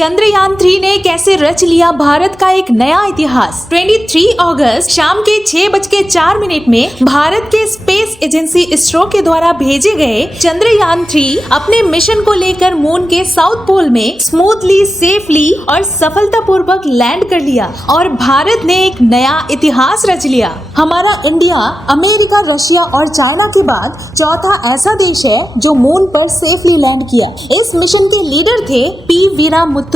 चंद्रयान 3 ने कैसे रच लिया भारत का एक नया इतिहास। 23 अगस्त शाम के 6:04 में भारत के स्पेस एजेंसी इसरो के द्वारा भेजे गए चंद्रयान 3 अपने मिशन को लेकर मून के साउथ पोल में स्मूथली, सेफली और सफलतापूर्वक लैंड कर लिया और भारत ने एक नया इतिहास रच लिया। हमारा इंडिया अमेरिका, रशिया और चाइना के बाद चौथा ऐसा देश है जो मून पर सेफली लैंड किया। इस मिशन के लीडर थे पी वीरामुत्तुवेल।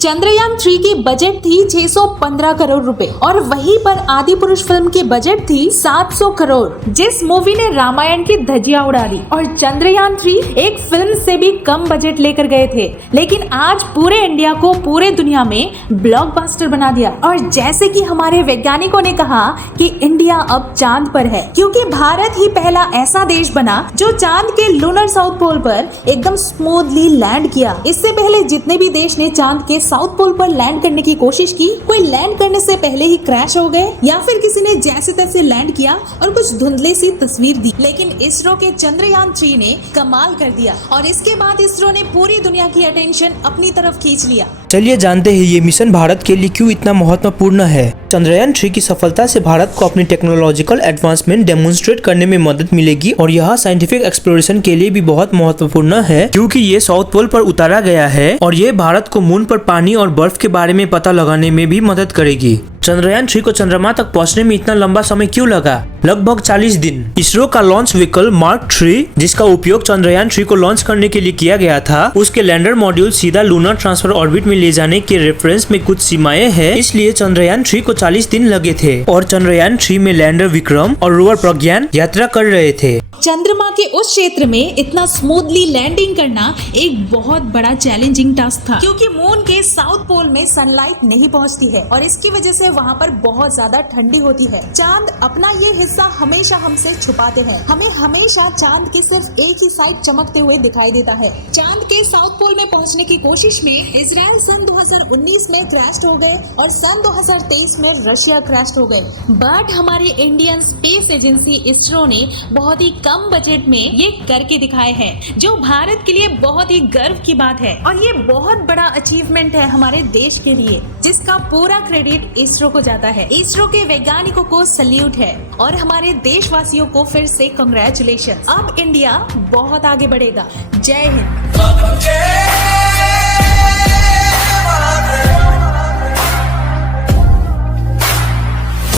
चंद्रयान 3 की बजट थी 615 करोड़ रुपए और वहीं पर आदि पुरुष फिल्म की बजट थी 700 करोड़, जिस मूवी ने रामायण की धज्जियां उड़ा दी। और चंद्रयान 3 एक फिल्म से भी कम बजट लेकर गए थे, लेकिन आज पूरे इंडिया को पूरे दुनिया में ब्लॉकबस्टर बना दिया। और जैसे कि हमारे वैज्ञानिकों ने कहा कि इंडिया अब चांद पर है, क्योंकि भारत ही पहला ऐसा देश बना जो चांद के लूनर साउथ पोल पर एकदम स्मूथली लैंड किया। इससे पहले जितने भी देश ने चांद के साउथ पोल पर लैंड करने की कोशिश की, कोई लैंड करने से पहले ही क्रैश हो गए या फिर किसी ने जैसे तैसे लैंड किया और कुछ धुंधली सी तस्वीर दी। लेकिन इसरो के चंद्रयान 3 ने कमाल कर दिया और इसके बाद इसरो ने पूरी दुनिया की अटेंशन अपनी तरफ खींच लिया। चलिए जानते हैं ये मिशन भारत के लिए क्यों इतना महत्वपूर्ण है। चंद्रयान 3 की सफलता से भारत को अपनी टेक्नोलॉजिकल एडवांसमेंट डेमोन्स्ट्रेट करने में मदद मिलेगी और यह साइंटिफिक एक्सप्लोरेशन के लिए भी बहुत महत्वपूर्ण है, क्योंकि ये साउथ पोल पर उतारा गया है और ये भारत को मून पर पानी और बर्फ के बारे में पता लगाने में भी मदद करेगी। चंद्रयान 3 को चंद्रमा तक पहुंचने में इतना लंबा समय क्यों लगा? लगभग 40 दिन। इसरो का लॉन्च व्हीकल मार्क 3, जिसका उपयोग चंद्रयान 3 को लॉन्च करने के लिए किया गया था, उसके लैंडर मॉड्यूल सीधा लूनर ट्रांसफर ऑर्बिट में ले जाने के रेफरेंस में कुछ सीमाएं हैं, इसलिए चंद्रयान 3 को 40 दिन लगे थे और चंद्रयान 3 में लैंडर विक्रम और रोवर प्रज्ञान यात्रा कर रहे थे। चंद्रमा के उस क्षेत्र में इतना स्मूथली लैंडिंग करना एक बहुत बड़ा चैलेंजिंग टास्क था, क्योंकि मून के साउथ पोल में सनलाइट नहीं पहुंचती है और इसकी वजह से वहां पर बहुत ज्यादा ठंडी होती है। चांद अपना ये हिस्सा हमेशा हमसे छुपाते हैं। हमें हमेशा चांद की सिर्फ एक ही साइड चमकते हुए दिखाई देता है। चांद के साउथ पोल में पहुंचने की कोशिश में इजराइल सन 2019 में क्रैश हो गए और सन 2023 में रशिया क्रैश हो गए। बट हमारी इंडियन स्पेस एजेंसी इसरो ने बहुत ही कम बजट में ये करके दिखाए हैं, जो भारत के लिए बहुत ही गर्व की बात है और ये बहुत बड़ा अचीवमेंट है हमारे देश के लिए, जिसका पूरा क्रेडिट इसरो को जाता है। इसरो के वैज्ञानिकों को सल्यूट है और हमारे देशवासियों को फिर से कांग्रेचुलेशन। अब इंडिया बहुत आगे बढ़ेगा। जय हिंद।